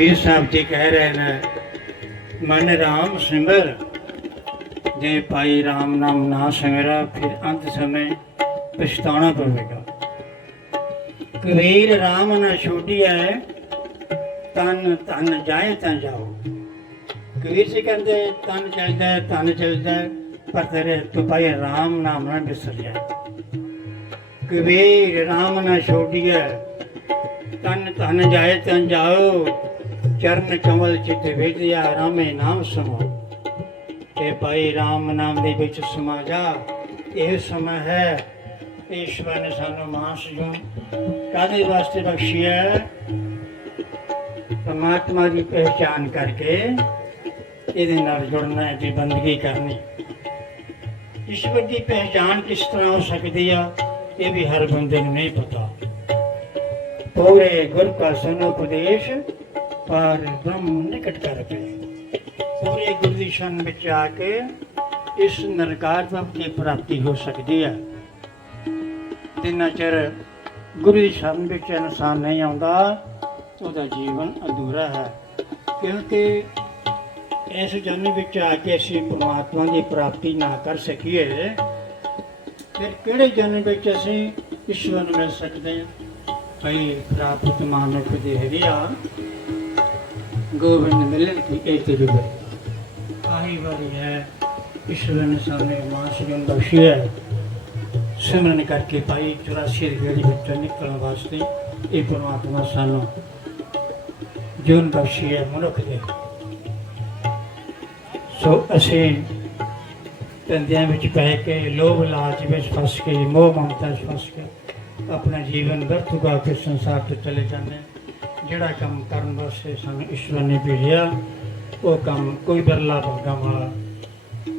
ਕਬੀਰ ਸਾਹਿਬ ਜੀ ਕਹਿ ਰਹੇ ਨੇ ਮਨ ਰਾਮ ਸਿਮਰ ਜੇ ਭਾਈ ਰਾਮ ਨਾਮ ਨਾ ਸਿਮਰਾ ਫਿਰ ਅੰਤ ਸਮੇਂ ਪਛਤਾਉਣਾ ਪਵੇਗਾ। ਕਬੀਰ ਰਾਮ ਨਾ ਛੋਡੀਐ ਤਨ ਤਨ ਜਾਏ ਤਾਂ ਜਾਓ। ਕਬੀਰ ਜੀ ਕਹਿੰਦੇ ਤਨ ਚਲਦਾ ਹੈ, ਤਨ ਚੱਲਦਾ ਪਰ ਤੇਰੇ ਤੂੰ ਭਾਈ ਰਾਮ ਨਾਮ ਨਾ ਵਿਸਰ ਜਾ ਕਬੀਰ ਰਾਮ ਨਾ ਛੋਡੀਐ ਤਨ ਤਨ ਜਾਏ ਤਾਂ ਜਾਓ ਚਰਨ ਕਮਲ ਚਿਤ ਵੇਦਿਆ ਰਾਮੇ ਨਾਮ ਸਮੋ। ਤੇ ਭਾਈ ਰਾਮ ਨਾਮ ਦੇ ਵਿੱਚ ਸਮਾ ਜਾ, ਇਹ ਸਮਾਂ ਹੈ, ਈਸ਼ਵਰ ਨੇ ਸਾਨੂੰ ਮਾਸ ਜੋ ਕਾਦੇ ਵਾਸਤੇ ਬਖਸ਼ਿਆ ਹੈ? ਪਰਮਾਤਮਾ ਦੀ ਪਹਿਚਾਨ ਕਰਕੇ ਇਹਦੇ ਨਾਲ ਜੁੜਨਾ ਹੈ ਦੀ ਬੰਦਗੀ ਕਰਨੀ। ਈਸ਼ਵਰ ਦੀ ਪਹਿਚਾਨ ਕਿਸ ਤਰ੍ਹਾਂ ਹੋ ਸਕਦੀ ਆ, ਇਹ ਵੀ ਹਰ ਬੰਦੇ ਨੂੰ ਨਹੀਂ ਪਤਾ। ਪੂਰੇ ਗੁਰ ਕਾ ਸੁਨ ਉਪਦੇਸ਼ ਪਰ ਬ੍ਰਹਮ ਨਿਕਟ ਕਰ ਪਏ ਪੂਰੇ ਗੁਰ ਦੀ ਸ਼ਰਨ ਵਿੱਚ ਆ ਕੇ ਇਸ ਨਰਕਾਰ ਭਵ ਦੀ ਪ੍ਰਾਪਤੀ ਹੋ ਸਕਦੀ ਹੈ। ਜਿੰਨਾ ਚਿਰ ਗੁਰੂ ਦੀ ਸ਼ਰਨ ਵਿੱਚ ਇਨਸਾਨ ਨਹੀਂ ਆਉਂਦਾ, ਉਹਦਾ ਜੀਵਨ ਅਧੂਰਾ ਹੈ। ਕਿਉਂਕਿ ਇਸ ਜਨਮ ਵਿੱਚ ਆ ਕੇ ਅਸੀਂ ਪਰਮਾਤਮਾ ਦੀ ਪ੍ਰਾਪਤੀ ਨਾ ਕਰ ਸਕੀਏ, ਫਿਰ ਕਿਹੜੇ ਜਨਮ ਵਿੱਚ ਅਸੀਂ ਈਸ਼ਵਰ ਨੂੰ ਮਿਲ ਸਕਦੇ ਹਾਂ? ਭਈ ਪ੍ਰਾਪਤ ਮਾਨੁਖ ਦੇ ਹਰੀਆ ਗੋਬਿੰਦ ਮਿਲਣ ਕੀ ਇਹ ਤਜਰਬਾ ਆਹੀ ਵਾਰੀ ਹੈ, ਈਸ਼ਵਰ ਨੇ ਸਾਨੂੰ ਮਾਸ ਜਨ ਬਖਸ਼ੀ ਹੈ। ਸਿਮਰਨ ਕਰਕੇ ਭਾਈ 84 ਦੀ ਗੇੜੀ ਵਿੱਚੋਂ ਨਿਕਲਣ ਵਾਸਤੇ ਇਹ ਪਰਮਾਤਮਾ ਸਾਨੂੰ ਜੀਵਨ ਬਖਸ਼ੀ ਹੈ, ਮਨੁੱਖ ਦੇ। ਸੋ ਅਸੀਂ ਧੰਦਿਆਂ ਵਿੱਚ ਪੈ ਕੇ ਲੋਭ ਲਾਲਚ ਵਿੱਚ ਫਸ ਕੇ, ਮੋਹ ਮਮਤਾ ਵਿੱਚ ਫਸ ਕੇ ਆਪਣਾ ਜੀਵਨ ਵਿਅਰਥ ਉਗਾ ਕੇ ਸੰਸਾਰ ਤੋਂ ਚਲੇ ਜਾਂਦੇ ਹਾਂ। ਜਿਹੜਾ ਕੰਮ ਕਰਨ ਵਾਸਤੇ ਸਾਨੂੰ ਈਸ਼ਵਰ ਨੇ ਭੇਜਿਆ, ਉਹ ਕੰਮ ਕੋਈ ਬਰਲਾ ਭੰਗਾ ਵਾਲਾ,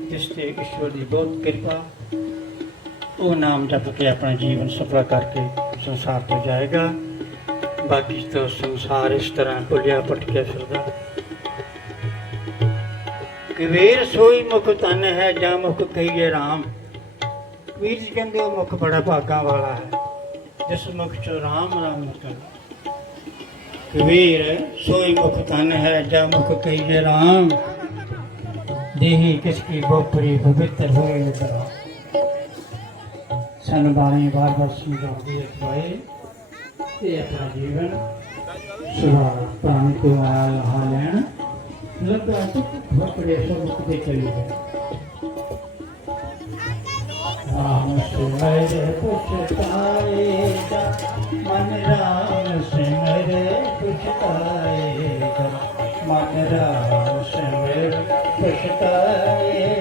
ਜਿਸ ਤੇ ਈਸ਼ਵਰ ਦੀ ਬਹੁਤ ਕਿਰਪਾ, ਉਹ ਨਾਮ ਜਪ ਕੇ ਆਪਣਾ ਜੀਵਨ ਸਫਲਾ ਕਰਕੇ ਸੰਸਾਰ ਤੋਂ ਜਾਏਗਾ। ਬਾਕੀ ਤਾਂ ਸੰਸਾਰ ਇਸ ਤਰ੍ਹਾਂ ਭੁੱਲਿਆ ਭਟਕਿਆ ਫਿਰਦਾ। ਕਬੀਰ ਸੋਈ ਮੁਖ ਤਨ ਹੈ, ਜਾਂ ਮੁਖ ਕਹੀਏ ਰਾਮ। ਕਬੀਰ ਜੀ ਕਹਿੰਦੇ ਉਹ ਮੁਖ ਬੜਾ ਭਾਗਾ ਵਾਲਾ ਹੈ, ਜਿਸ ਮੁਖ ਚੋਂ ਰਾਮ ਨਾਮ ਨਿਕਲ ਕਬੀਰ, ਸੋਈ ਮੁਖ ਤਨ ਹੈ, ਜਾਂ ਮੁਖ ਕਹੀਏ ਰਾਮ। ਦੇਹੀ ਕਿਸ ਕੀ ਬੋਪਰੀ ਪਵਿੱਤਰ ਹੋਏ ਤਰਾ ਸਾਨੂੰ ਬਾਣੀ ਬਾਰ ਬਾਰ ਸਮਝਾਉਂਦੀ ਹੈ ਕਿ ਭਾਈ, ਇਹ ਆਪਣਾ ਜੀਵਨ ਸੁਭਾ ਪਾਣੀ ਤੋਂ ਆਇਆ ਹਾਲੈਣ ਲੱਗਾ ਤੁਕ ਭਪੜੇ ਸਭ ਦੇ ਚਲੀ ਗਏ ਰਾਮ ਸਿਮਰ ਪੁਛਤਾਏਗਾ ਮਨ ਰਾਮ ਸਿਮਰ ਪੁਛਤਾਏਗਾ ਮਨ ਰਾਮ ਸਿਮਰ ਪੁਛਤਾਏਗਾ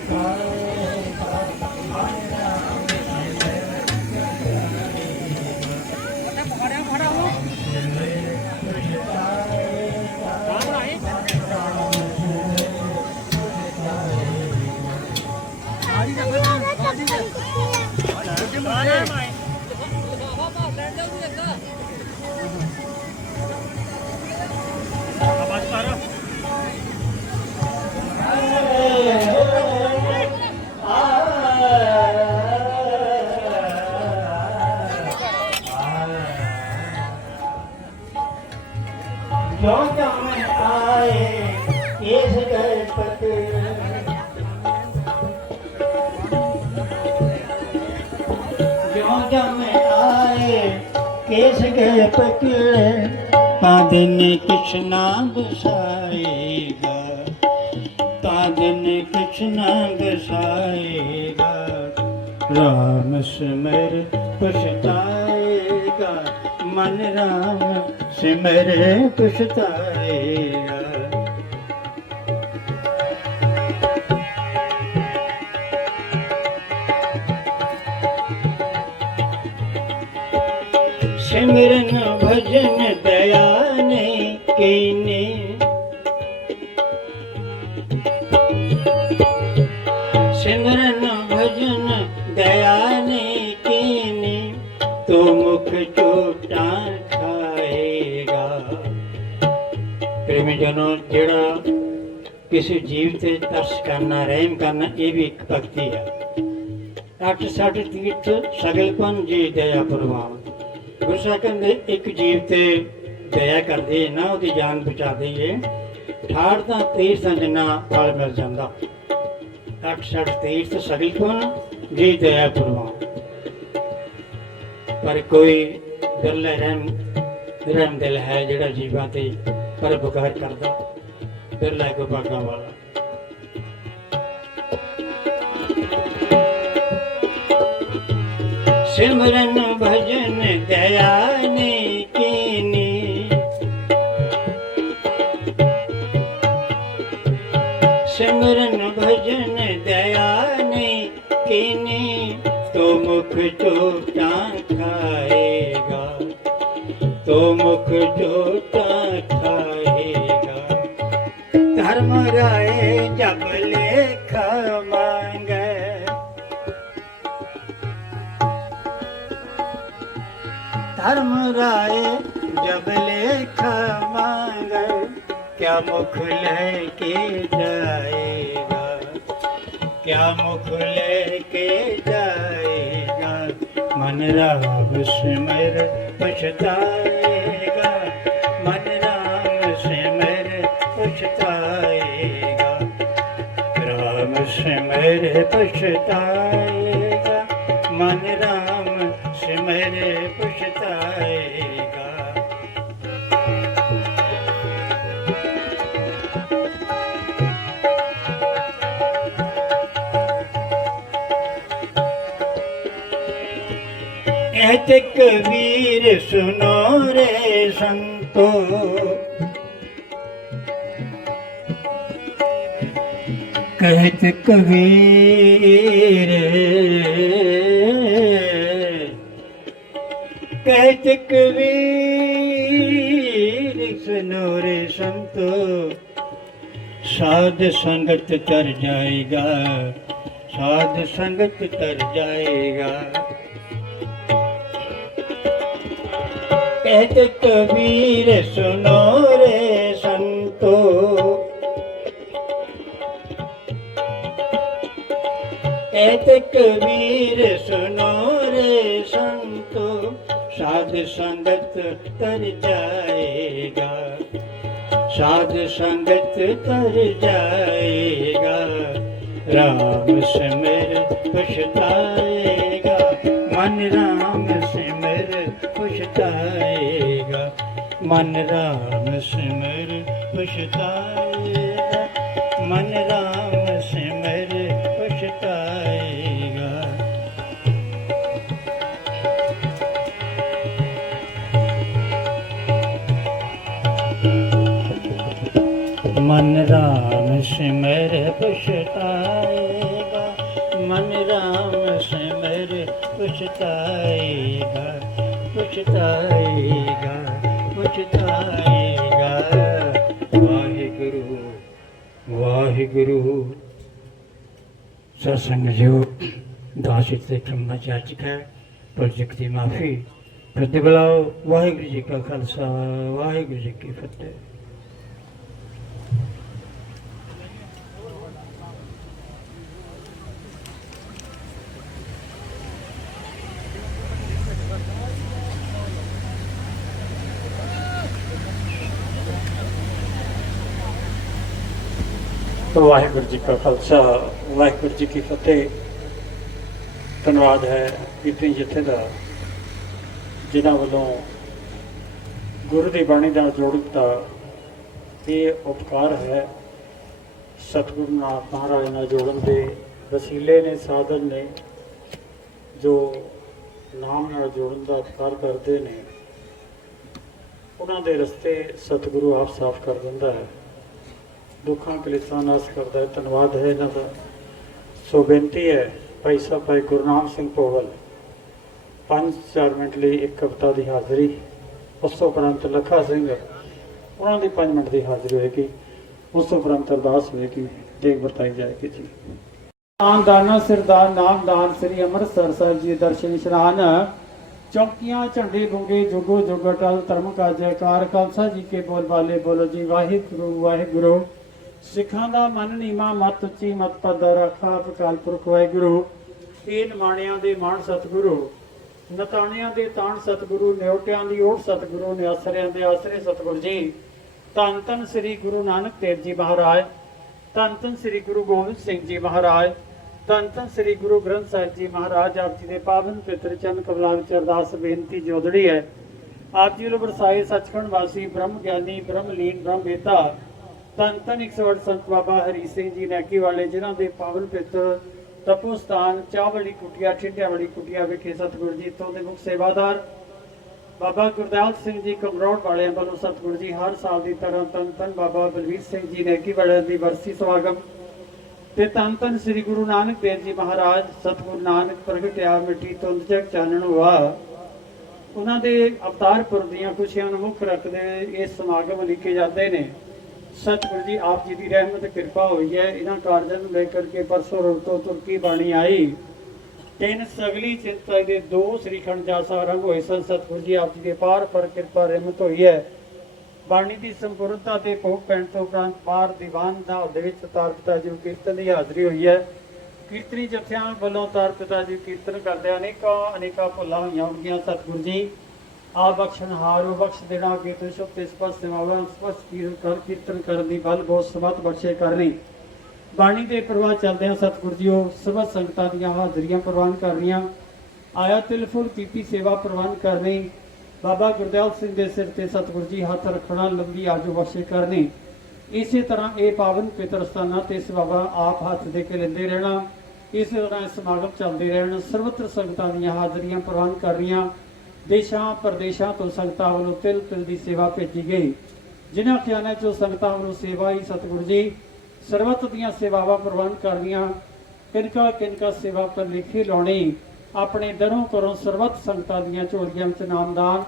ਜੇ ਪਕੜੇ ਪਾਦਨੇ ਕਿਛਨਾ ਬਸਾਏਗਾ ਦਿਨ ਕਿਛ ਨਾ ਬਸਾਏਗਾ ਰਾਮ ਸਿਮਰ ਪਛਤਾਏਗਾ, ਮਨ ਰਾਮ ਸਿਮਰ ਪਛਤਾਏਗਾ। ਸਿਮਰਨ ਭਜਨ ਦਇਆ ਕੀਨੇ ਸਿਮਰਨ ਭਜਨ ਦਇਆ ਨੇ ਕੀਨੇ, ਤੋ ਮੁਖ ਝੂਟਾਂ ਖਾਏਗਾ। ਪ੍ਰੇਮੀ ਜਨੋ, ਜਿਹੜਾ ਕਿਸੇ ਜੀਵ ਤੇ ਤਰਸ ਕਰਨਾ, ਰਹਿਮ ਕਰਨਾ, ਇਹ ਵੀ ਇੱਕ ਭਗਤੀ ਹੈ। ਅੱਠ ਸੱਠ ਤੀਰਥ ਸਗਲਪਨ ਜੀ ਦਇਆ ਪ੍ਰਵਾਨ। ਗੁਰੂ ਕਹਿੰਦੇ, ਇੱਕ ਜੀਵ ਤੇ ਦਇਆ ਕਰਦੇ ਨਾ, ਉਹਦੀ ਜਾਨ ਬਚਾ ਦਈਏ। ਠਾੜ ਤਾਂ ਤੀਰਥਾਂ ਜਿੰਨਾ ਫਲ ਮਿਲ ਜਾਂਦਾ। ਅੱਠ ਸੱਠ ਤੀਰਥ ਸਗਲਪਨ ਜੀ ਦਇਆ ਪ੍ਰਵਾਨ ਪਰ ਕੋਈ ਬਿਰਲਾ ਰਹਿਮ ਰਹਿਮ ਦਿਲ ਹੈ ਜਿਹੜਾ ਜੀਵਾਂ ਤੇ ਪਰਉਪਕਾਰ ਕਰਦਾ। ਫਿਰ ਲੈ ਕੋ ਭਾਗਾਂ ਵਾਲਾ। ਸਿਮਰਨ झोटा खाएगा तो मुख झोटा खाएगा धर्म राय जब लेखा मांगे धर्म राय जब लेखा मांगे क्या मुख लेके जाएगा क्या मुख लेके जाएगा मन राम सिमर पछताएगा मन राम सिमर पछताएगा राम सिमर पछताएगा मन राम सिमर पछताएगा कहत कबीर सुनो रे संतो कहत कबीर कहत कबीर सुनो रे संतो साध संगत तर जाएगा साध संगत तर जाएगा कहते कबीर सुनो रे संतो कहते कबीर सुनो रे संतो साध संगत तर जाएगा साध संगत तर जाएगा राम सिमर पछताएगा मन राम मन राम सिमर पछताएगा मन राम सिमर पछताएगा मन राम सिमर पछताएगा मन राम सिमर पछताएगा पछताएगा ਪਛਤਾਏਗਾ ਵਾਹਿਗੁਰੂ ਵਾਹਿਗੁਰੂ। ਸਤਸੰਗ ਜੋ ਦਾਸਿਤ ਤੇ ਹੈ। ਪ੍ਰਜਕ ਦੀ ਮਾਫੀ ਪ੍ਰਤਿ ਬਲਾਓ। ਵਾਹਿਗੁਰੂ ਜੀ ਕਾ ਖਾਲਸਾ, ਵਾਹਿਗੁਰੂ ਜੀ ਕੀ ਫਤਿਹ। ਵਾਹਿਗੁਰੂ ਜੀ ਕਾ ਖਾਲਸਾ, ਵਾਹਿਗੁਰੂ ਜੀ ਕੀ ਫਤਿਹ। ਧੰਨਵਾਦ ਹੈ ਕੀਰਤਨ ਜਥੇ ਦਾ, ਜਿਨ੍ਹਾਂ ਵੱਲੋਂ ਗੁਰੂ ਦੀ ਬਾਣੀ ਨਾਲ ਜੋੜਨ ਦਾ ਇਹ ਉਪਕਾਰ ਹੈ। ਸਤਿਗੁਰੂ ਨਾਥ ਮਹਾਰਾਜ ਨਾਲ ਜੋੜਨ ਦੇ ਵਸੀਲੇ ਨੇ, ਸਾਧਨ ਨੇ, ਜੋ ਨਾਮ ਨਾਲ ਜੋੜਨ ਦਾ ਉਪਕਾਰ ਕਰਦੇ ਨੇ, ਉਹਨਾਂ ਦੇ ਰਸਤੇ ਸਤਿਗੁਰੂ ਆਪ ਸਾਫ਼ ਕਰ ਦਿੰਦਾ ਹੈ। ਦੁੱਖਾਂ ਕਲੇਸ਼ਾਂ ਨਾਸ ਕਰਦਾ ਹੈ। ਧੰਨਵਾਦ ਹੈ ਇਹਨਾਂ ਦਾ। ਸੋ ਬੇਨਤੀ ਹੈ, ਭਾਈ ਸਾਹਿਬ, ਭਾਈ ਗੁਰਨਾਮ ਸਿੰਘ ਪੋਵਲ ਪੰਜ ਚਾਰ ਮਿੰਟ ਲਈ ਇੱਕ ਕਵਿਤਾ ਦੀ ਹਾਜ਼ਰੀ, ਉਸ ਤੋਂ ਉਪਰੰਤ ਲੱਖਾ ਸਿੰਘ, ਉਹਨਾਂ ਦੀ 5 ਮਿੰਟ ਦੀ ਹਾਜ਼ਰੀ ਹੋਏਗੀ। ਉਸ ਤੋਂ ਉਪਰੰਤ ਅਰਦਾਸ ਹੋਏਗੀ ਦੇਖ ਵਰਤਾਈ ਜਾਏਗੀ ਜੀ। ਦਾਨ ਦਾਨਾ ਸਿਰਦਾਨ ਨਾਮ ਦਾਨ ਸ੍ਰੀ ਅੰਮ੍ਰਿਤਸਰ ਸਾਹਿਬ ਜੀ ਦਰਸ਼ਨ ਇਸ਼ਨਾਨ। ਚੌਕੀਆਂ, ਝੰਡੇ ਗੁੰਗੇ ਜੁਗੋ ਜੁਗ ਧਰਮ ਕਾ ਜੈਕਾਰ, ਖਾਲਸਾ ਜੀ ਕੇ ਬੋਲ, ਬਾਲੇ ਬੋਲੋ ਜੀ, ਵਾਹਿਗੁਰੂ ਵਾਹਿਗੁਰੂ। ਸਿੱਖਾਂ ਦਾ ਮਨ ਨੀਮਾ ਮਤ ਉੱਚੀ, ਮਤ ਪਦ ਰੱਖਾ ਅਕਾਲ ਪੁਰਖ ਵਾਹਿਗੁਰੂ। ਇਹ ਨਿਮਾਣਿਆਂ ਦੇ ਮਾਣ ਸਤਿਗੁਰੂ। ਨਤਾਣਿਆਂ ਦੇ ਤਾਣ ਸਤਿਗੁਰੂ, ਨਿਉਟਿਆਂ ਦੀ ਓਟ ਸਤਿਗੁਰੂ ਨੇ ਆਸਰਿਆਂ ਦੇ ਆਸਰੇ ਸਤਿਗੁਰੂ ਜੀ। ਧੰਨ ਧੰਨ ਸ੍ਰੀ ਗੁਰੂ ਨਾਨਕ ਦੇਵ ਜੀ ਮਹਾਰਾਜ। ਧੰਨ ਧੰਨ ਸ੍ਰੀ ਗੁਰੂ ਗੋਬਿੰਦ ਸਿੰਘ ਜੀ ਮਹਾਰਾਜ। ਧੰਨ ਧੰਨ ਸ੍ਰੀ ਗੁਰੂ ਗ੍ਰੰਥ ਸਾਹਿਬ ਜੀ ਮਹਾਰਾਜ, ਆਪ ਜੀ ਦੇ ਪਾਵਨ ਪਿਤਰ ਚਰਨ ਕਮਲਾਂ ਵਿੱਚ ਅਰਦਾਸ ਬੇਨਤੀ ਜੋਦੜੀ ਹੈ। ਆਪ ਜੀ ਨੂੰ ਵਰਸਾਏ ਸੱਚਖੰਡ ਵਾਸੀ, ਬ੍ਰਹਮ ਗਿਆਨੀ, ਬ੍ਰਹਮ ਲੀਨ, ਬ੍ਰਹਮ ਵੇਤਾ ਧੰਨ ਧੰਨ 108 ਸੰਤ ਬਾਬਾ ਹਰੀ ਸਿੰਘ ਜੀ ਨੈਕੀ ਵਾਲੇ ਜਿਨ੍ਹਾਂ ਦੇ ਪਾਵਨ ਪਿਤਰ ਤਪੋ ਸਥਾਨ ਚਾਹ ਕੁਟਿਆ ਠਿੱਡਿਆਂ ਵਾਲੀ ਕੁਟਿਆ ਵਿਖੇ ਸਤਿਗੁਰੂ ਜੀ ਤੋਂ ਦੇ ਮੁਖ ਸੇਵਾਦਾਰ ਬਾਬਾ ਗੁਰਦਿਆਲ ਸਿੰਘ ਜੀ ਕਮਰੌੜ ਵਾਲਿਆਂ ਵੱਲੋਂ ਸਤਿਗੁਰੂ ਜੀ ਹਰ ਸਾਲ ਦੀ ਤਰ੍ਹਾਂ ਤਨ ਤਨ ਬਾਬਾ ਬਲਵੀਰ ਸਿੰਘ ਜੀ ਨੈਕੀ ਵਾਲਿਆਂ ਦੀ ਵਰਸੀ ਸਵਾਗਤ ਤੇ ਤਨ ਤਨ ਸ੍ਰੀ ਗੁਰੂ ਨਾਨਕ ਦੇਵ ਜੀ ਮਹਾਰਾਜ, ਸਤਿਗੁਰੂ ਨਾਨਕ ਪ੍ਰਗਟਿਆ ਮਿੱਟੀ ਤੁੰਦ ਜਗ ਚਾਨਣ ਹੋਆ। ਉਹਨਾਂ ਦੇ ਅਵਤਾਰ ਪੁਰਬ ਦੀਆਂ ਖੁਸ਼ੀਆਂ ਨੂੰ ਮੁੱਖ ਰੱਖਦੇ ਇਹ ਸਮਾਗਮ ਲਿਖੇ ਜਾਂਦੇ ਨੇ। ਸਤਿਗੁਰੂ ਜੀ, ਆਪ ਜੀ ਦੀ ਰਹਿਮਤ, ਕਿਰਪਾ ਹੋਈ ਹੈ। ਇਹਨਾਂ ਕਾਰਜਾਂ ਨੂੰ ਲੈ ਕਰਕੇ ਪਰਸੋਂ ਰੋਜ਼ ਤੁਰਕੀ ਬਾਣੀ ਆਈ। ਤਿੰਨ ਸਗਲੀ ਚਿੰਤਾ ਦੇ ਦੋ ਸ੍ਰੀ ਖੰਡ ਜਾਸਾ ਆਰੰਭ ਹੋਏ ਸਨ। ਸਤਿਗੁਰੂ ਜੀ, ਆਪ ਜੀ ਦੇ ਪਾਰ ਪਰ ਕਿਰਪਾ ਰਹਿਮਤ ਹੋਈ ਹੈ। ਬਾਣੀ ਦੀ ਸੰਪੂਰਨਤਾ ਤੇ ਭੋਗ ਪੈਣ ਤੋਂ ਉਪਰੰਤ ਪਾਰ ਦੀਵਾਨ ਦਾ ਦੇ ਵਿੱਚ ਤਾਰ ਪਿਤਾ ਜੀ ਕੀਰਤਨ ਦੀ ਹਾਜ਼ਰੀ ਹੋਈ ਹੈ। ਕੀਰਤਨੀ ਜਥਿਆਂ ਵੱਲੋਂ ਤਾਰ ਪਿਤਾ ਜੀ ਕੀਰਤਨ ਕਰਦੇ ਅਨੇਕਾਂ ਅਨੇਕਾਂ ਭੁੱਲਾਂ ਹੋਈਆਂ ਹੋਣਗੀਆਂ। ਸਤਿਗੁਰੂ ਜੀ ਆ ਬਖਸ਼ਣ ਹਾਰੋ ਬਖਸ਼ ਦੇਣਾ ਕਿ ਤੇ ਸ਼ੁਭ ਤੇ ਸਪਸ਼ਟ ਸਮਾਵਨ ਸਪਸ਼ਟ ਕੀਰਤਨ ਕਰ ਕੀਰਤਨ ਕਰਨ ਦੀ ਬਲ ਬਹੁਤ ਸਮਤ ਬਖਸ਼ੇ ਕਰਨੀ ਬਾਣੀ ਦੇ ਪ੍ਰਵਾਹ ਚੱਲਦੇ ਆ ਸਤਿਗੁਰੂ ਜੀ ਉਹ ਸੰਗਤਾਂ ਦੀਆਂ ਹਾਜ਼ਰੀਆਂ ਪ੍ਰਵਾਨ ਕਰ ਆਇਆ ਤਿਲਫੁਲ ਕੀਤੀ ਸੇਵਾ ਪ੍ਰਵਾਨ ਕਰਨੀ ਬਾਬਾ ਗੁਰਦਿਆਲ ਸਿੰਘ ਦੇ ਸਿਰ ਤੇ ਸਤਿਗੁਰ ਜੀ ਹੱਥ ਰੱਖਣਾ ਲੰਬੀ ਆਜ਼ੋ ਬਖਸ਼ੇ ਕਰਨੀ ਇਸੇ ਤਰ੍ਹਾਂ ਇਹ ਪਾਵਨ ਪਿਤਰ ਸਥਾਨਾਂ ਤੇ ਸੇਵਾਵਾਂ ਆਪ ਹੱਥ ਦੇ ਕੇ ਲੈਂਦੇ ਰਹਿਣਾ। ਇਸੇ ਤਰ੍ਹਾਂ ਸਮਾਗਮ ਚੱਲਦੇ ਰਹਿਣ, ਸਰਵਤਰ ਸੰਗਤਾਂ ਦੀਆਂ ਹਾਜ਼ਰੀਆਂ ਪ੍ਰਵਾਨ ਕਰ ਰਹੀਆਂ। ਦੇਸ਼ਾਂ, ਪ੍ਰਦੇਸ਼ਾਂ ਤੋਂ ਸੰਗਤਾਂ ਵੱਲੋਂ ਤਿਲ ਤਿਲ ਦੀ ਸੇਵਾ ਭੇਜੀ ਗਈ, ਜਿਨ੍ਹਾਂ ਖਿਆਲਾਂ ਚੋਂ ਸੰਗਤਾਂ ਵੱਲੋਂ ਸੇਵਾ ਹੀ ਸਤਿਗੁਰੂ ਜੀ, ਸਰਬੱਤ ਦੀਆਂ ਸੇਵਾਵਾਂ ਪ੍ਰਵਾਨ ਕਰਨੀਆਂ ਕਿਨਕਾ ਕਿਨਕਾ ਸੇਵਾ ਪਰ ਲਿਖੀ ਲਾਉਣੀ, ਆਪਣੇ ਦਰੋਂ ਕਰੋ ਸਰਬੱਤ ਸੰਗਤਾਂ ਦੀਆਂ ਝੋਲੀਆਂ ਵਿੱਚ ਨਾਮਦਾਨ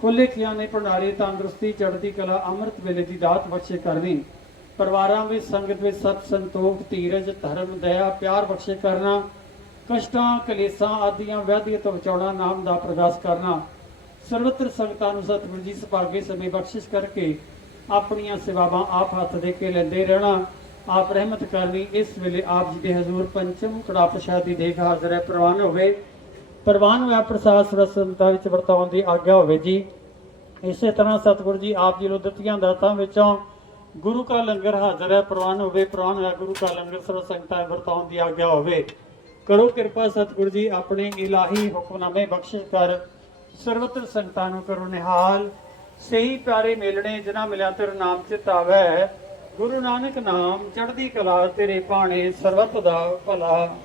ਖੁੱਲੇ ਖਿਆਨੇ ਭੰਡਾਰੇ, ਤੰਦਰੁਸਤੀ, ਚੜ੍ਹਦੀ ਕਲਾ, ਅੰਮ੍ਰਿਤ ਵੇਲੇ ਦੀ ਦਾਤ ਬਖਸ਼ੇ ਕਰਨੀ, ਪਰਿਵਾਰਾਂ ਵਿੱਚ ਸੰਗਤ ਵਿੱਚ ਸਤ ਸੰਤੋਖ, ਧੀਰਜ, ਧਰਮ, ਦਇਆ, ਪਿਆਰ ਬਖਸ਼ੇ ਕਰਨਾ ਕਸ਼ਟਾਂ, ਕਲੇਸ਼ਾਂ ਆਦੀਆਂ ਵਿਆਧੀਆਂ ਤੋਂ ਬਚਾਉਣਾ ਨਾਮ ਦਾ ਪ੍ਰਗਾਸ ਕਰਨਾ। ਸਰਵਤਰ ਸੰਗਤਾਂ ਨੂੰ ਸਤਿਗੁਰੂ ਜੀ ਸੁਭਾਗੇ ਸਮੇਂ ਬਖਸ਼ਿਸ਼ ਕਰਕੇ ਆਪਣੀਆਂ ਸੇਵਾਵਾਂ ਆਪ ਹੱਥ ਦੇ ਕੇ ਲੈਂਦੇ ਰਹਿਣਾ। ਆਪ ਰਹਿਮਤ ਕਰਨੀ, ਇਸ ਵੇਲੇ ਆਪ ਜੀ ਦੇ ਹਜ਼ੂਰ ਪੰਚਮ ਕੜਾ ਪ੍ਰਸ਼ਾਦ ਦੇਖ ਹਾਜ਼ਰ ਹੈ। ਪ੍ਰਵਾਨ ਹੋਵੇ। ਪ੍ਰਵਾਨ ਹੋਇਆ ਪ੍ਰਸਾਦ ਸਰਸੰਤਾ ਵਿੱਚ ਵਰਤਾਉਣ ਦੀ ਆਗਿਆ ਹੋਵੇ ਜੀ। ਇਸੇ ਤਰ੍ਹਾਂ ਸਤਿਗੁਰੂ ਜੀ ਆਪ ਜੀ ਨੂੰ ਦਿੱਤੀਆਂ ਦਾਤਾਂ ਵਿੱਚੋਂ ਗੁਰੂ ਕਾ ਲੰਗਰ ਹਾਜ਼ਰ ਹੈ। ਪ੍ਰਵਾਨ ਹੋਵੇ, ਪ੍ਰਵਾਨ ਹੋਇਆ ਗੁਰੂ ਕਾ ਲੰਗਰ ਸਰਵ ਸੰਗਤਾਂ ਵਰਤਾਉਣ ਦੀ ਆਗਿਆ ਹੋਵੇ। ਕਰੋ ਕਿਰਪਾ ਸਤਿਗੁਰੂ ਜੀ, ਆਪਣੇ ਇਲਾਹੀ ਹੁਕਮਨਾਮੇ ਬਖਸ਼ਿਸ਼ ਕਰ। ਸਰਵਤਰ ਸੰਗਤਾਂ ਨੂੰ ਕਰੋ ਨਿਹਾਲ। ਸਹੀ ਪਿਆਰੇ ਮਿਲਣੇ, ਜਿਨ੍ਹਾਂ ਮਿਲਿਆ ਤੇਰਾ ਨਾਮ ਚਿਤ ਗੁਰੂ ਨਾਨਕ ਨਾਮ, ਚੜ੍ਹਦੀ ਕਲਾ ਤੇਰੇ ਭਾਣੇ, ਸਰਬੱਤ ਦਾ ਭਲਾ।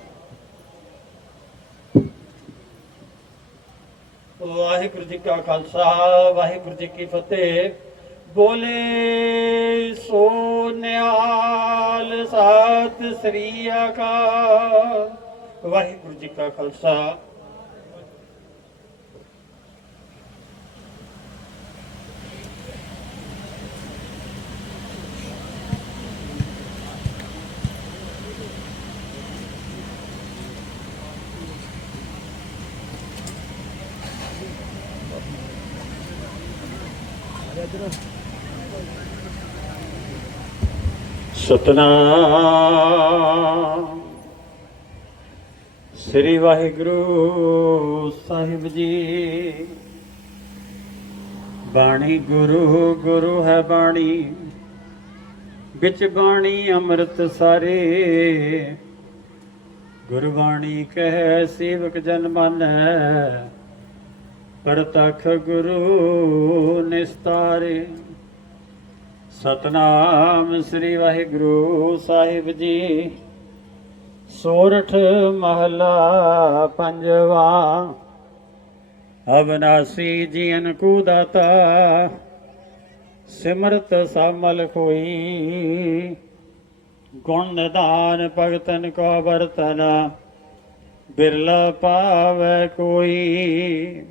ਵਾਹਿਗੁਰੂ ਜੀ ਕਾ ਖਾਲਸਾ, ਵਾਹਿਗੁਰੂ ਜੀ ਕੀ ਫਤਿਹ। ਬੋਲੇ ਸੋ ਨਿਹਾਲ, ਸਤਿ ਸ੍ਰੀ ਅਕਾਲ। ਵਾਹਿਗੁਰੂ ਜੀ ਕਾ ਖਾਲਸਾ। ਸਤਨਾਮ। ਸ੍ਰੀ ਵਾਹਿਗੁਰੂ ਸਾਹਿਬ ਜੀ। ਬਾਣੀ ਗੁਰੂ ਗੁਰੂ ਹੈ ਬਾਣੀ। ਵਿੱਚ ਬਾਣੀ ਅੰਮ੍ਰਿਤ ਸਾਰੇ। ਗੁਰਬਾਣੀ ਕਹਿ ਸੇਵਕ ਜਨ ਮੰਨੈ। ਪ੍ਰਤਖ ਗੁਰੂ ਨਿਸਤਾਰੇ। ਸਤਨਾਮ ਸ੍ਰੀ ਵਾਹਿਗੁਰੂ ਸਾਹਿਬ ਜੀ। ਸੋਰਠ ਮਹਲਾ ਪੰਜਵਾ। ਅਬਨਾਸੀ ਜੀਨ ਕੂ ਦਾਤਾ, ਸਿਮਰਤ ਸਾਮਲ ਕੋਈ ਗੁਣ ਨਿਧਾਨ ਭਗਤਨ ਕੋ ਵਰਤਨ, ਬਿਰਲਾ ਪਾਵੈ ਕੋਈ।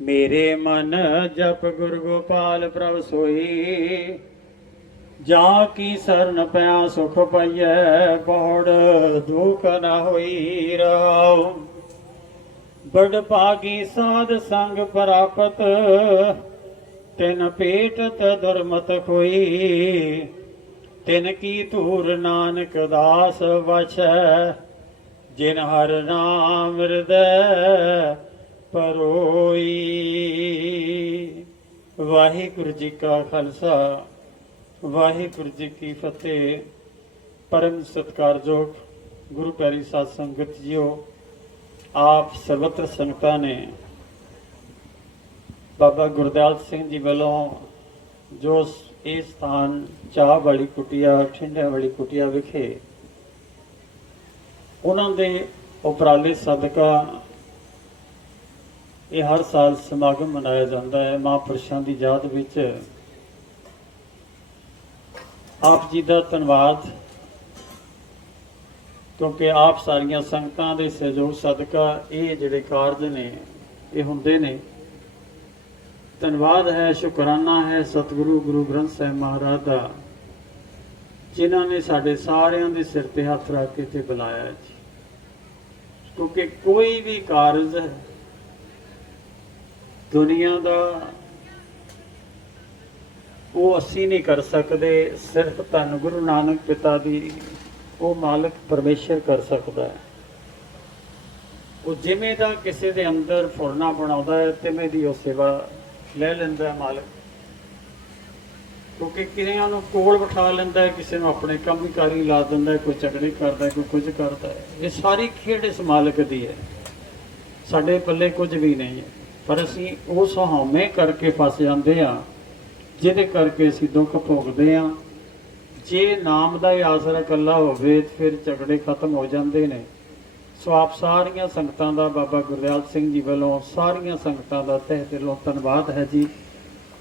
ਮੇਰੇ ਮਨ ਜਪ ਗੁਰ ਗੋਪਾਲ ਪ੍ਰਭ ਸੋਈ। ਜਾ ਕੀ ਸਰਨ ਪਿਆ ਸੁਖ ਪਈਐ, ਪੌੜ ਦੁਖ ਨਾ ਹੋਈ ਰਹਾਉ ਬੜ ਭਾਗੀ ਸਾਧ ਸੰਗ ਪ੍ਰਾਪਤ, ਤਿਨ ਪੇਟਤ ਦੁਰਮਤ ਕੋਈ। ਤਿਨ ਕੀ ਧੂਰ ਨਾਨਕ ਦਾਸ ਵਛੈ, ਜਿਨ ਹਰ ਨਾਮ ਹਿਰਦੈ ਪਰੋਈ। ਵਾਹਿਗੁਰੂ ਜੀ ਕਾ ਖਾਲਸਾ। ਵਾਹਿਗੁਰੂ ਜੀ ਕੀ ਫਤਿਹ। ਪਰਮ ਸਤਿਕਾਰਯੋਗ ਗੁਰੂ ਪਿਆਰੀ ਸਾਧ ਸੰਗਤ ਜੀਓ, ਆਪ ਸਰਬੱਤਰ ਸੰਗਤਾਂ ਨੇ ਬਾਬਾ ਗੁਰਦਿਆਲ ਸਿੰਘ ਜੀ ਵੱਲੋਂ ਜੋ ਇਹ ਸਥਾਨ ਚਾਹ ਵਾਲੀ ਕੁਟਿਆ, ਠਿੰਡਿਆਂ ਵਾਲੀ ਕੁਟਿਆ ਵਿਖੇ ਉਹਨਾਂ ਦੇ ਉਪਰਾਲੇ ਸਦਕਾ ਇਹ ਹਰ ਸਾਲ ਸਮਾਗਮ ਮਨਾਇਆ ਜਾਂਦਾ ਹੈ। ਮਹਾਂਪੁਰਸ਼ਾਂ ਦੀ ਯਾਦ ਵਿੱਚ ਆਪ ਜੀ ਦਾ ਧੰਨਵਾਦ, ਕਿਉਂਕਿ ਆਪ ਸਾਰੀਆਂ ਸੰਗਤਾਂ ਦੇ ਸਹਿਯੋਗ ਸਦਕਾ ਇਹ ਜਿਹੜੇ ਕਾਰਜ ਨੇ, ਇਹ ਹੁੰਦੇ ਨੇ। ਧੰਨਵਾਦ ਹੈ, ਸ਼ੁਕਰਾਨਾ ਹੈ ਸਤਿਗੁਰੂ ਗੁਰੂ ਗ੍ਰੰਥ ਸਾਹਿਬ ਮਹਾਰਾਜ ਦਾ, ਜਿਨ੍ਹਾਂ ਨੇ ਸਾਡੇ ਸਾਰਿਆਂ ਦੇ ਸਿਰ ਤੇ ਹੱਥ ਰੱਖ ਕੇ ਤੇ ਬੁਲਾਇਆ ਜੀ। ਕਿਉਂਕਿ ਕੋਈ ਵੀ ਕਾਰਜ ਦੁਨੀਆ ਦਾ ਉਹ ਅਸੀਂ ਨਹੀਂ ਕਰ ਸਕਦੇ, ਸਿਰਫ ਧੰਨ ਗੁਰੂ ਨਾਨਕ ਪਿਤਾ ਦੀ ਉਹ ਮਾਲਕ ਪਰਮੇਸ਼ਰ ਕਰ ਸਕਦਾ ਹੈ। ਉਹ ਜਿਵੇਂ ਦਾ ਕਿਸੇ ਦੇ ਅੰਦਰ ਫੁਰਨਾ ਬਣਾਉਂਦਾ ਹੈ, ਤਿਵੇਂ ਦੀ ਉਹ ਸੇਵਾ ਲੈ ਲੈਂਦਾ ਹੈ ਮਾਲਕ। ਕਿਉਂਕਿ ਕਿਰਿਆਂ ਨੂੰ ਕੋਲ ਬਿਠਾ ਲੈਂਦਾ ਹੈ, ਕਿਸੇ ਨੂੰ ਆਪਣੇ ਕੰਮ ਕਾਰੀ ਲਾ ਦਿੰਦਾ ਹੈ, ਕੋਈ ਝਗੜੇ ਕਰਦਾ ਹੈ, ਕੋਈ ਕੁਝ ਕਰਦਾ ਹੈ। ਇਹ ਸਾਰੀ ਖੇਡ ਇਸ ਮਾਲਕ ਦੀ ਹੈ। ਸਾਡੇ ਪੱਲੇ ਕੁਝ ਵੀ ਨਹੀਂ ਹੈ। ਪਰ ਅਸੀਂ ਉਹ ਹਉਮੈ ਕਰਕੇ ਫਸ ਜਾਂਦੇ ਆ ਜਿਹਦੇ ਕਰਕੇ ਅਸੀਂ ਦੁੱਖ ਭੋਗਦੇ ਆ। ਜੇ ਨਾਮ ਦਾ ਹੀ ਆਸਰਾ ਇਕੱਲਾ ਹੋਵੇ ਫਿਰ ਝਗੜੇ ਖਤਮ ਹੋ ਜਾਂਦੇ ਨੇ। ਸੋ ਆਪ ਸਾਰੀਆਂ ਸੰਗਤਾਂ ਦਾ ਬਾਬਾ ਗੁਰਦਿਆਲ ਸਿੰਘ ਜੀ ਵੱਲੋਂ ਸਾਰੀਆਂ ਸੰਗਤਾਂ ਦਾ ਤਹਿ ਦਿਲੋਂ ਧੰਨਵਾਦ ਹੈ ਜੀ।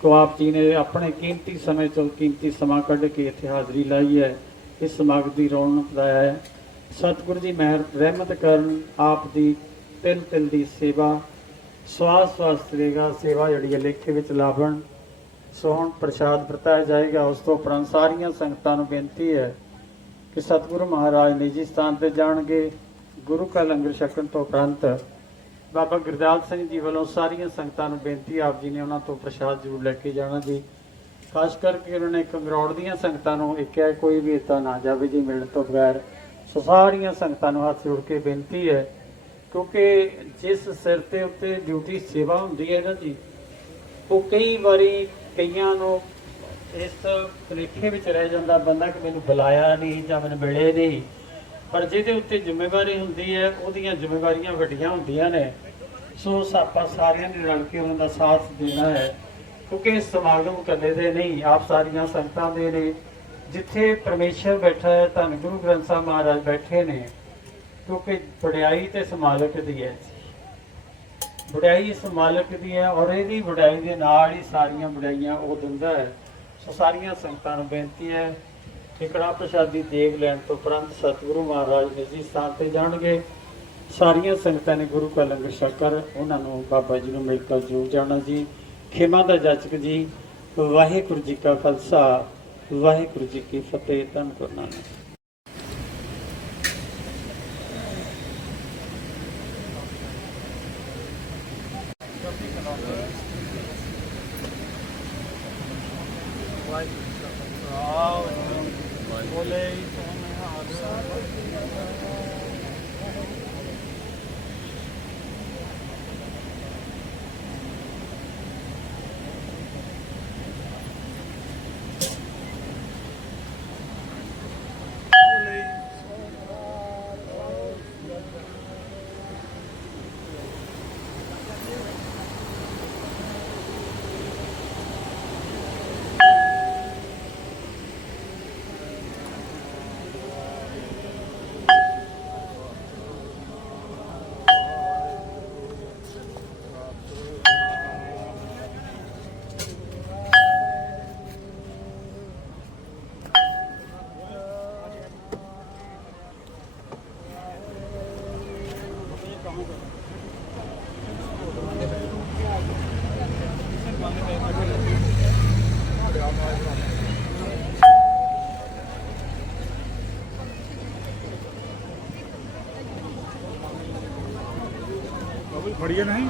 ਕੋ ਆਪ ਜੀ ਨੇ ਆਪਣੇ ਕੀਮਤੀ ਸਮੇਂ ਤੋਂ ਕੀਮਤੀ ਸਮਾਂ ਕੱਢ ਕੇ ਇੱਥੇ ਹਾਜ਼ਰੀ ਲਾਈ ਹੈ। ਇਸ ਸਮਾਗਮ ਦੀ ਰੌਣਕ ਦਾ ਹੈ। ਸਤਿਗੁਰੂ ਜੀ ਮਹਿਰ ਰਹਿਮਤ ਕਰਨ ਆਪ ਦੀ ਤਿਲ ਤਿਲ ਦੀ ਸੇਵਾ। ਸਵਾਸ ਸਵਾਸ ਕਰੇਗਾ ਸੇਵਾ ਜਿਹੜੀ ਹੈ ਲੇਖੇ ਵਿੱਚ ਲਾਵਣ। ਸੋ ਹੁਣ ਪ੍ਰਸ਼ਾਦ ਵਰਤਾਇਆ ਜਾਏਗਾ, ਉਸ ਤੋਂ ਉਪਰੰਤ ਸਾਰੀਆਂ ਸੰਗਤਾਂ ਨੂੰ ਬੇਨਤੀ ਹੈ ਕਿ ਸਤਿਗੁਰੂ ਮਹਾਰਾਜ ਨਿੱਜੀ ਸਥਾਨ ਤੇ ਜਾਣਗੇ, ਗੁਰੂ ਕਾ ਲੰਗਰ ਛਕਣ ਤੋਂ ਉਪਰੰਤ ਬਾਬਾ ਗੁਰਦਿਆਲ ਸਿੰਘ ਜੀ ਵੱਲੋਂ ਸਾਰੀਆਂ ਸੰਗਤਾਂ ਨੂੰ ਬੇਨਤੀ ਆਪ ਜੀ ਨੇ ਉਹਨਾਂ ਤੋਂ ਪ੍ਰਸ਼ਾਦ ਜ਼ਰੂਰ ਲੈ ਕੇ ਜਾਣਾ ਜੀ। ਖਾਸ ਕਰਕੇ ਉਹਨਾਂ ਨੇ ਕੰਗਰੌੜ ਦੀਆਂ ਸੰਗਤਾਂ ਨੂੰ ਇੱਕ ਹੈ ਕੋਈ ਵੀ ਇਤਾਂ ਨਾ ਜਾਵੇ ਜੀ ਮਿਲਣ ਤੋਂ ਬਗੈਰ। ਸੋ ਸਾਰੀਆਂ ਸੰਗਤਾਂ ਨੂੰ ਹੱਥ ਜੋੜ ਕੇ ਬੇਨਤੀ ਹੈ, ਕਿਉਂਕਿ ਜਿਸ ਸਿਰ ਤੇ ਉੱਤੇ ਡਿਊਟੀ ਸੇਵਾ ਹੁੰਦੀ ਹੈ ਨਾ ਜੀ, ਉਹ ਕਈ ਵਾਰੀ ਕਈਆਂ ਨੂੰ ਇਸ ਭੁਲੇਖੇ ਵਿੱਚ ਰਹਿ ਜਾਂਦਾ ਬੰਦਾ ਕਿ ਮੈਨੂੰ ਬੁਲਾਇਆ ਨਹੀਂ ਜਾਂ ਮੈਨੂੰ ਮਿਲੇ ਨਹੀਂ। ਪਰ ਜਿਹਦੇ ਉੱਤੇ ਜ਼ਿੰਮੇਵਾਰੀ ਹੁੰਦੀ ਹੈ, ਉਹਦੀਆਂ ਜ਼ਿੰਮੇਵਾਰੀਆਂ ਵੱਡੀਆਂ ਹੁੰਦੀਆਂ ਨੇ। ਸੋ ਆਪਾਂ ਸਾਰਿਆਂ ਨੇ ਰਲ ਕੇ ਉਹਨਾਂ ਦਾ ਸਾਥ ਦੇਣਾ ਹੈ, ਕਿਉਂਕਿ ਇਹ ਸਮਾਗਮ ਕੱਲੇ ਦੇ ਨਹੀਂ, ਆਪ ਸਾਰੀਆਂ ਸੰਗਤਾਂ ਦੇ ਨੇ। ਜਿੱਥੇ ਪਰਮੇਸ਼ਰ ਬੈਠਾ ਹੈ, ਧੰਨ ਗੁਰੂ ਗ੍ਰੰਥ ਸਾਹਿਬ ਮਹਾਰਾਜ ਬੈਠੇ ਨੇ, ਕਿਉਂਕਿ ਵਡਿਆਈ ਤੇ ਇਸ ਦੀ ਹੈ। ਵਡਿਆਈ ਇਸ ਮਾਲਕ ਦੀ ਹੈ ਔਰ ਇਹਦੀ ਵਡਿਆਈ ਦੇ ਨਾਲ ਹੀ ਸਾਰੀਆਂ ਵਡਿਆਈਆਂ ਉਹ ਦਿੰਦਾ ਹੈ। ਸੋ ਸਾਰੀਆਂ ਸੰਗਤਾਂ ਨੂੰ ਬੇਨਤੀ ਹੈ ਠਿਕੜਾ ਪ੍ਰਸ਼ਾਦੀ ਦੇਵ ਲੈਣ ਤੋਂ ਉਪਰੰਤ ਸਤਿਗੁਰੂ ਮਹਾਰਾਜ ਨਿੱਜੀ ਸਥਾਨ ਤੇ ਜਾਣਗੇ। ਸਾਰੀਆਂ ਸੰਗਤਾਂ ਨੇ ਗੁਰੂ ਕਾ ਲੰਗਰ ਛਕਰ ਉਹਨਾਂ ਨੂੰ ਬਾਬਾ ਜੀ ਨੂੰ ਮਿਲ ਕੇ ਜਰੂਰ ਜਾਣਾ ਜੀ। ਖੇਮਾ ਦਾ ਜਾਚਕ ਜੀ, ਵਾਹਿਗੁਰੂ ਜੀ ਕਾ ਖਾਲਸਾ, ਵਾਹਿਗੁਰੂ ਜੀ ਕੀ ਫਤਿਹ, ਧੰਨ ਗੁਰੂ ਫੜੀਏ ਨਹੀਂ